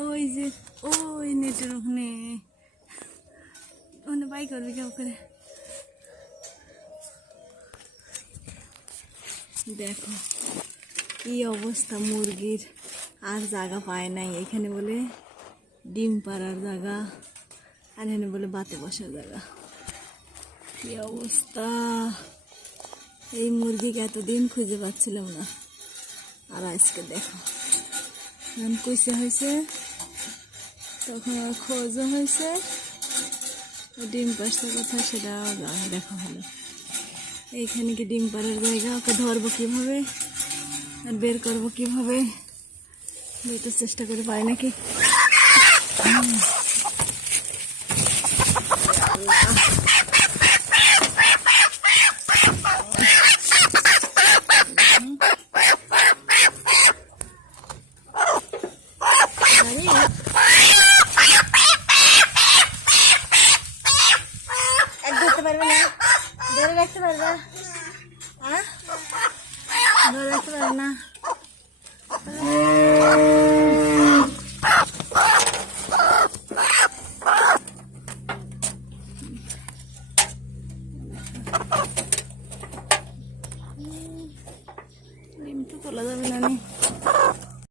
ওই যে ওই নেটের ওখানে ওখানে বাই করবি কেউ করে। দেখো কি অবস্থা মুরগির, আর জায়গা পায় নাই এখানে, বলে ডিম পাড়ার জায়গা, আর এখানে বলে বাতে বসার জায়গা। কি অবস্থা, এই মুরগিকে এতদিন খুঁজে পাচ্ছিলাম না, আর আজকে দেখো যখন কুইসে হয়েছে তখন আর খোঁজও হয়েছে, ডিম পাড়ছে কোথায় সেটা দেখা হলো। এইখানে কি ডিম পাড়ার জায়গা, ওকে ধরবো কিভাবে আর বের করবো কিভাবে, বেরোতে চেষ্টা করে পাই নাকি। ধরতে পারবে না, ধরে রাখতে পারবে, হ্যাঁ ধরে রাখতে পারবে না। ডিম তো তোলা যাবে না।